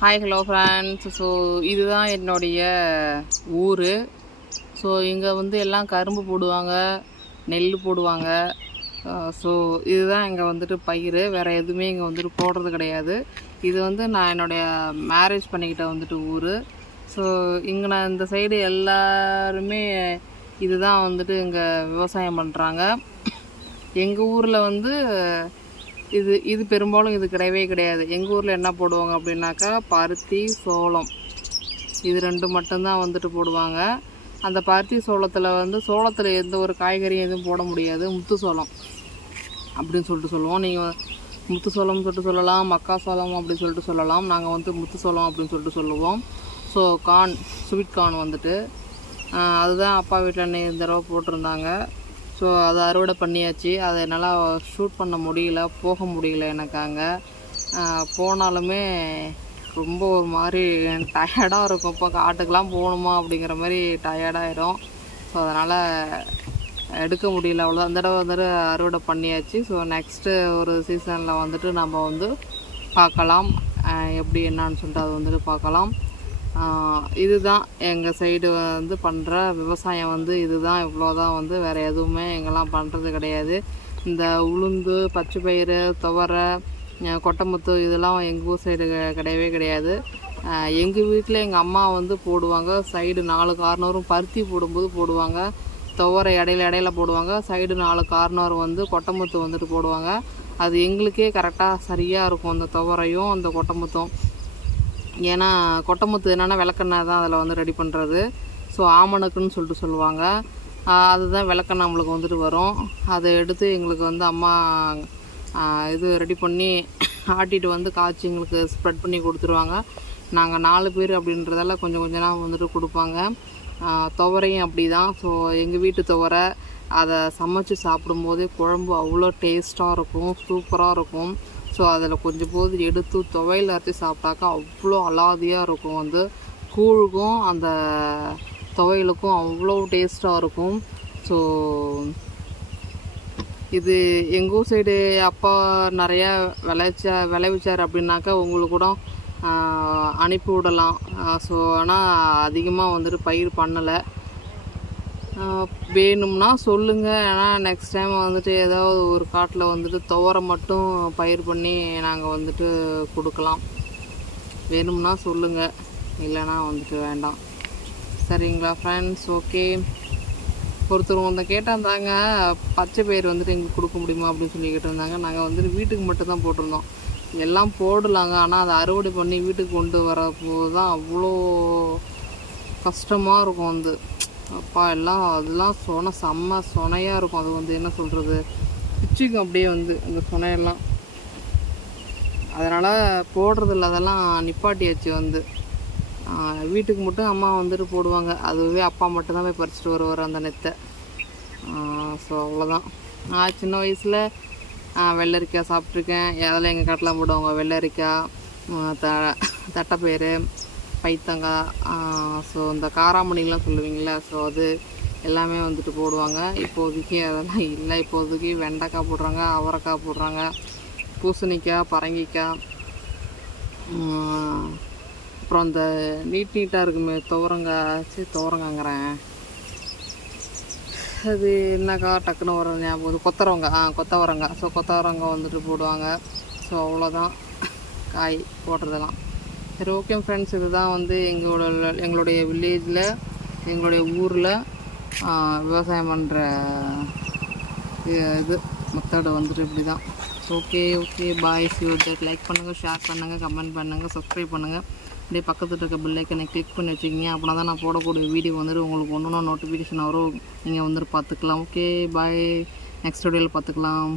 Hi hello friends. So இதுதான் என்னுடைய ஊர். ஸோ இங்கே வந்து எல்லாம் கரும்பு போடுவாங்க, நெல் போடுவாங்க. ஸோ இதுதான் இங்கே வந்துட்டு பயிர். வேறு எதுவுமே இங்கே வந்துட்டு போடுறது கிடையாது. இது வந்து நான் என்னுடைய மேரேஜ் பண்ணிக்கிட்ட வந்துட்டு ஊர். ஸோ இங்கே நான் இந்த சைடு எல்லாருமே இதுதான் வந்துட்டு இங்கே விவசாயம் பண்ணுறாங்க. எங்கள் ஊரில் வந்து இது பெரும்பாலும் இது கிடையவே கிடையாது. எங்கள் ஊரில் என்ன போடுவாங்க அப்படின்னாக்கா பருத்தி, சோளம், இது ரெண்டு மட்டும்தான் வந்துட்டு போடுவாங்க. அந்த பருத்தி சோளத்தில் வந்து சோளத்தில் எந்த ஒரு காய்கறியும் எதுவும் போட முடியாது. முத்து சோளம் அப்படின்னு சொல்லிட்டு சொல்லுவோம். நீங்கள் முத்து சோளம்னு சொல்லிட்டு சொல்லலாம், மக்கா சோளம் அப்படின்னு சொல்லிட்டு சொல்லலாம். நாங்கள் வந்து முத்து சோளம் அப்படின்னு சொல்லிட்டு சொல்லுவோம். ஸோ ஸ்வீட் கார்ன் வந்துட்டு அதுதான் அப்பா வீட்டில் இந்த தடவை போட்டிருந்தாங்க. ஸோ அதை அறுவடை பண்ணியாச்சு. அதை என்னால் ஷூட் பண்ண முடியல, போக முடியல. எனக்கு அங்கே போனாலுமே ரொம்ப ஒரு மாதிரி டயர்டாக இருக்கும். இப்போ காட்டுக்கெலாம் போகணுமா அப்படிங்கிற மாதிரி டயர்டாகிடும். ஸோ அதனால் எடுக்க முடியல. அவ்வளோதான். அந்த தடவை வந்துட்டு அறுவடை பண்ணியாச்சு. ஸோ நெக்ஸ்ட்டு ஒரு சீசனில் வந்துட்டு நம்ம வந்து பார்க்கலாம் எப்படி என்னான்னு சொல்லிட்டு அது வந்துட்டு பார்க்கலாம். இதுதான் எங்கள் சைடு வந்து பண்ணுற விவசாயம் வந்து இதுதான். இவ்வளோதான் வந்து வேறு எதுவுமே எங்கெல்லாம் பண்ணுறது கிடையாது. இந்த உளுந்து, பச்சை பயிறு, துவரை, கொட்டைமுத்து இதெல்லாம் எங்கள் ஊர் சைடு கிடையவே கிடையாது. எங்கள் வீட்டில் எங்கள் அம்மா வந்து போடுவாங்க. சைடு 4 கார்னரும் பருத்தி போடும்போது போடுவாங்க. துவரை இடையில போடுவாங்க. சைடு 4 கார்னர் வந்து கொட்டைமுத்து வந்துட்டு போடுவாங்க. அது எங்களுக்கே கரெக்டாக சரியாக இருக்கும், அந்த துவரையும் அந்த கொட்டைமுத்தும். ஏன்னா கொட்டைமுத்து என்னென்னா விளக்கெண்ணெய் தான் அதில் வந்து ரெடி பண்ணுறது. ஸோ ஆமணக்குன்னு சொல்லிட்டு சொல்லுவாங்க. அதுதான் விளக்கெண்ணெய் நம்மளுக்கு வந்துட்டு வரும். அதை எடுத்து எங்களுக்கு வந்து அம்மா இது ரெடி பண்ணி ஆட்டிட்டு வந்து காய்ச்சி எங்களுக்கு ஸ்ப்ரெட் பண்ணி கொடுத்துருவாங்க. நாங்கள் 4 பேர் அப்படின்றதால கொஞ்சம் கொஞ்சமாக வந்துட்டு கொடுப்பாங்க. துவரையும் அப்படி தான். ஸோ எங்கள் வீட்டு துவரை அதை சமைச்சு சாப்பிடும்போதே குழம்பு அவ்வளோ டேஸ்ட்டாக இருக்கும், சூப்பராக இருக்கும். ஸோ அதில் கொஞ்சம் போது எடுத்து துவையில் அரைச்சி சாப்பிட்டாக்கா அவ்வளோ அலாதியாக இருக்கும். வந்து கூழுக்கும் அந்த துவையலுக்கும் அவ்வளோ டேஸ்ட்டாக இருக்கும். ஸோ இது எங்கள் ஊர் சைடு அப்பா நிறையா விளைவிச்சார் அப்படின்னாக்கா உங்களுக்கு கூட அனுப்பி விடலாம். ஸோ ஆனால் அதிகமாக வந்துட்டு பயிர் பண்ணலை. வேணும்னா சொல்லுங்கள். ஏன்னா நெக்ஸ்ட் டைம் வந்துட்டு ஏதாவது ஒரு காட்டில் வந்துட்டு துவரை மட்டும் பயிர் பண்ணி நாங்கள் வந்துட்டு கொடுக்கலாம். வேணும்னா சொல்லுங்கள், இல்லைனா வந்துட்டு வேண்டாம். சரிங்களா ஃப்ரெண்ட்ஸ்? ஓகே. ஒருத்தர் வந்து கேட்டிருந்தாங்க பச்சை பயிர் வந்துட்டு எங்களுக்கு கொடுக்க முடியுமா அப்படின்னு சொல்லி கேட்டிருந்தாங்க. நாங்கள் வந்துட்டு வீட்டுக்கு மட்டும்தான் போட்டிருந்தோம். எல்லாம் போடலாங்க, ஆனால் அதை அறுவடை பண்ணி வீட்டுக்கு கொண்டு வரப்போது தான் அவ்வளோ கஷ்டமாக இருக்கும். வந்து அப்பா எல்லாம் அதெல்லாம் செம்ம சொனையாக இருக்கும். அது வந்து என்ன சொல்கிறது, பிச்சுக்கும் அப்படியே வந்து அந்த சொனையெல்லாம். அதனால் போடுறதில்ல, அதெல்லாம் நிப்பாட்டியாச்சு. வந்து வீட்டுக்கு மட்டும் அம்மா வந்துட்டு போடுவாங்க. அதுவே அப்பா மட்டும்தான் போய் பறிச்சிட்டு வருவார் அந்த நெத்தை. ஸோ அவ்வளோதான். நான் சின்ன வயசில் வெள்ளரிக்காய் சாப்பிட்ருக்கேன். அதில் எங்கள் காட்டில் போடுவாங்க வெள்ளரிக்காய், தட்டைப்பயிறு, பைத்தங்காய், ஸோ இந்த காராமணிலாம் சொல்லுவீங்களா, ஸோ அது எல்லாமே வந்துட்டு போடுவாங்க. இப்போதைக்கு அதெல்லாம் இல்லை. இப்போதைக்கு வெண்டைக்காய் போடுறாங்க, அவரைக்காய் போடுறாங்க, பூசணிக்காய், பரங்கிக்காய், அப்புறம் இந்த நீட்டாக இருக்குமே துவரங்காங்கிறேன், அது என்னக்கா டக்குன்னு வர ஞாபகம், கொத்தவரங்காய். ஸோ கொத்தவரங்காய் வந்துட்டு போடுவாங்க. ஸோ அவ்வளோதான் காய் போடுறதெல்லாம். சரி, ஓகே ஃப்ரெண்ட்ஸ். இதுதான் வந்து எங்களுடைய வில்லேஜில், எங்களுடைய ஊரில் விவசாயம் பண்ணுற இது மெத்தடு வந்துட்டு இப்படி தான். Okay bye. லைக் பண்ணுங்கள், ஷேர் பண்ணுங்கள், கமெண்ட் பண்ணுங்கள், சப்ஸ்கிரைப் பண்ணுங்கள். அப்படியே பக்கத்தில் இருக்க பெல் ஐக்கனை கிளிக் பண்ணி வச்சுக்கிங்க. அப்படின்னா தான் நான் போடக்கூடிய வீடியோ வந்துட்டு உங்களுக்கு ஒன்று நோட்டிஃபிகேஷன் வரும். நீங்கள் வந்துட்டு பார்த்துக்கலாம். Okay bye. நெக்ஸ்ட் வீடியோவில் பார்த்துக்கலாம்.